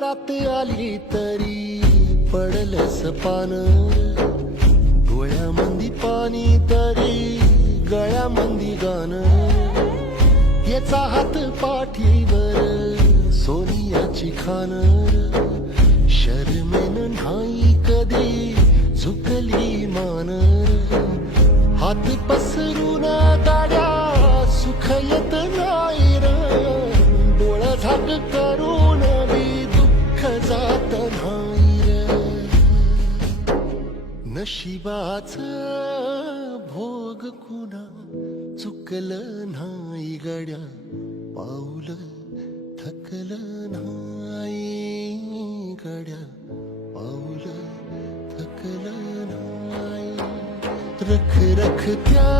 रात आली तरी पडलंस पान, डोळ्यामंदी पाणी तरी गळ्यामंदी गाणं. याचा हात पाठीवर सोनियाची खान, शर्मेन नाही कधी झुकली मान. हात पसरून गाड्या सुख येत नाही र, डोळा झाक करून बी दुःख जात नाही र. नशिबाच भोग कुणा चुकलं नाही गड्या, पाऊल थकलं नाही गड्या, पाऊल थकलं नाही. रख रख त्या